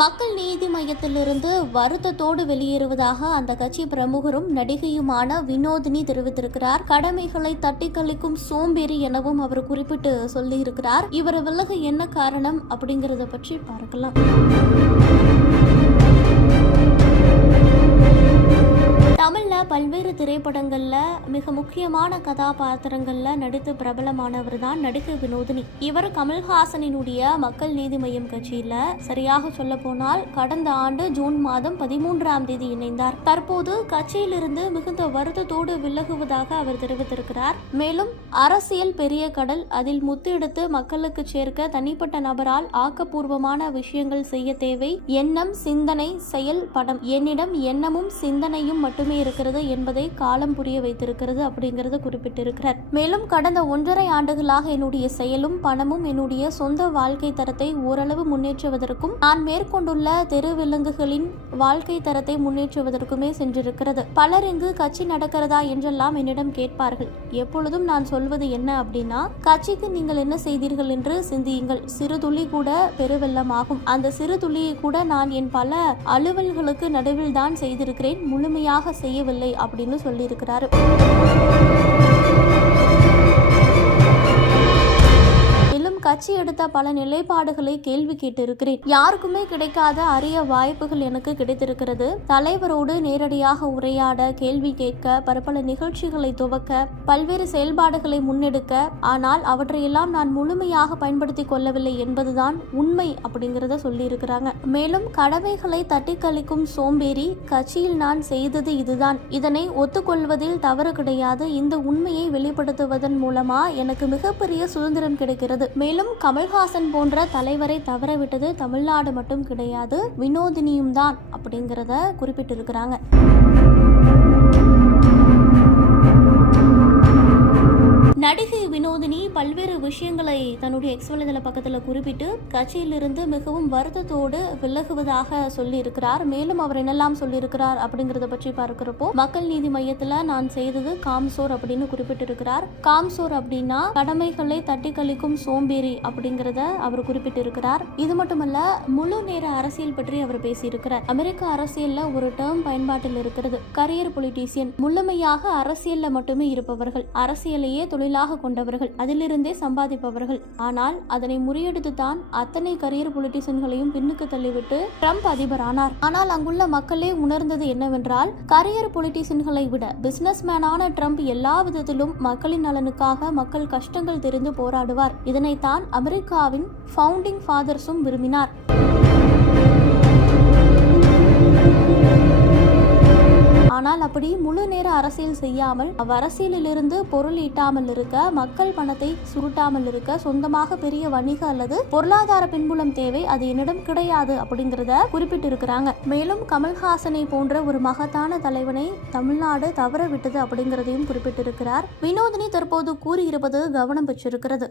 மக்கள் நீதி மையத்திலிருந்து வருத்தத்தோடு வெளியேறுவதாக அந்த கட்சி பிரமுகரும் நடிகையுமான வினோதினி தெரிவித்திருக்கிறார். கடமைகளை தட்டி கழிக்கும் சோம்பேறி எனவும் அவர் குறிப்பிட்டு சொல்லியிருக்கிறார். இவர் விலக என்ன காரணம் அப்படிங்கறத பற்றி பார்க்கலாம். தமிழ் பல்வேறு திரைப்படங்களில் மிக முக்கியமான கதாபாத்திரங்களில் நடித்து பிரபலமானவர் தான் நடிகை வினோதினி. இவர் கமல்ஹாசனினுடைய மக்கள் நீதி மையம் கட்சியில சரியாக சொல்ல போனால் கடந்த ஆண்டு ஜூன் மாதம் பதிமூன்றாம் தேதி இணைந்தார். தற்போது கட்சியிலிருந்து மிகுந்த வருத்தத்தோடு விலகுவதாக அவர் தெரிவித்திருக்கிறார். மேலும் அரசியல் பெரிய கடல் அதில் முத்தெடுத்து மக்களுக்கு சேர்க்க தனிப்பட்ட நபரால் ஆக்கப்பூர்வமான விஷயங்கள் செய்ய தேவை. எண்ணம் சிந்தனை செயல் படம். என்னிடம் எண்ணமும் சிந்தனையும் மட்டுமே இருக்கிறது. என்பதை காலம் புரிய வைத்திருக்கிறது அப்படிங்கறத குறிப்பிட்டிருக்கிறார். மேலும் கடந்த ஒன்றரை ஆண்டுகளாக என்னுடைய செயலும் பணமும் என்னுடைய சொந்த வாழ்க்கை தரத்தை ஓரளவு முன்னேற்றுவதற்கும் நான் மேற்கொண்டுள்ள தெருவிலங்குகளின் வாழ்க்கை தரத்தை முன்னேற்றுவதற்குமே சென்றிருக்கிறது. பலர் இங்கு கட்சி நடக்கிறதா என்றெல்லாம் என்னிடம் கேட்பார்கள். எப்பொழுதும் நான் சொல்வது என்ன அப்படின்னா கட்சிக்கு நீங்கள் என்ன செய்தீர்கள் என்று சிந்தியுங்கள். சிறு துளி கூட பெருவெள்ளமாகும். அந்த சிறு துளியை கூட நான் என் பல அலுவல்களுக்கு நடுவில் தான் செய்திருக்கிறேன். முழுமையாக செய்யவில்லை. அப்படின்னு சொல்லியிருக்கிறாரு. கட்சி எடுத்த பல நிலைப்பாடுகளை கேள்வி கேட்டிருக்கிறேன். யாருக்குமே கிடைக்காத அரிய வாய்ப்புகள் எனக்கு கிடைத்திருக்கிறது. தலைவரோடு நேரடியாக உரையாட கேள்வி கேட்க பற்பல நிகழ்ச்சிகளை துவக்க பல்வேறு செயல்பாடுகளை முன்னெடுக்க ஆனால் அவற்றையெல்லாம் நான் முழுமையாக பயன்படுத்தி கொள்ளவில்லை என்பதுதான் உண்மை அப்படிங்கிறத சொல்லியிருக்கிறாங்க. மேலும் கடமைகளை தட்டி கழிக்கும் சோம்பேறி கட்சியில் நான் செய்தது இதுதான். இதனை ஒத்துக்கொள்வதில் தவறு கிடையாது. இந்த உண்மையை வெளிப்படுத்துவதன் மூலமா எனக்கு மிகப்பெரிய சுதந்திரம் கிடைக்கிறது. மேலும் கமல்ஹாசன் போன்ற தலைவரை தவறவிட்டது தமிழ்நாடு மட்டும் கிடையாது வினோதினியும் தான் அப்படிங்கிறத குறிப்பிட்டிருக்கிறாங்க. பல்வேறு விஷயங்களை தன்னுடைய எக்ஸ் வலைதள பக்கத்தில் குறிப்பிட்டு கட்சியிலிருந்து மிகவும் வருத்தத்தோடு விலகுவதாக சொல்லியிருக்கிறார். மேலும் அவர் என்னெல்லாம் சொல்லியிருக்கிறார் அப்படிங்கிறத பற்றி பார்க்கிறப்போ மக்கள் நீதி மையத்தில் நான் செய்தது காம்சோர் அப்படின்னு குறிப்பிட்டிருக்கிறார். காம்சோர் அப்படின்னா கடமைகளை தட்டி கழிக்கும் சோம்பேறி அப்படிங்கிறத அவர் குறிப்பிட்டிருக்கிறார். இது மட்டுமல்ல முழு நேர அரசியல் பற்றி அவர் பேசியிருக்கிறார். அமெரிக்க அரசியல்ல ஒரு டேர்ம் பயன்பாட்டில் இருக்கிறது கரியர் பொலிட்டீசியன் முழுமையாக அரசியல்ல மட்டுமே இருப்பவர்கள் அரசியலையே தொழிலாக கொண்டவர்கள். அதில் இருந்தே சம்பாதிப்பவர்கள். ஆனால் அதனை முறியடித்து தான் அத்தனை கரியர் பொலிட்டிஷியன்களையும் பின்னுக்கு தள்ளிவிட்டு ட்ரம்ப் அதிபர் ஆனார் ஆனால் அங்குள்ள மக்களே உணர்ந்தது என்னவென்றால் கரியர் பொலிட்டிஷியன்களை விட பிசினஸ் மேனான ட்ரம்ப் எல்லா விதத்திலும் மக்களின் நலனுக்காக மக்கள் கஷ்டங்கள் தெரிந்து போராடுவார். இதனைத்தான் அமெரிக்காவின் ஃபவுண்டிங் ஃபாதர்ஸும் விரும்பினார். ஆனால் அப்படி முழு நேர அரசியல் செய்யாமல் அவ்வரசியலிலிருந்து பொருள் ஈட்டாமல் இருக்க மக்கள் பணத்தை சுருட்டாமல் இருக்க சொந்தமாக பெரிய வணிக அல்லது பொருளாதார பின்புலம் தேவை அது என்னிடம் கிடையாது அப்படிங்கிறத குறிப்பிட்டிருக்கிறாங்க. மேலும் கமல்ஹாசனை போன்ற ஒரு மகத்தான தலைவனை தமிழ்நாடு தவற விட்டது அப்படிங்கிறதையும் குறிப்பிட்டிருக்கிறார். வினோதினி தற்போது கூறியிருப்பது கவனம் பெற்றிருக்கிறது.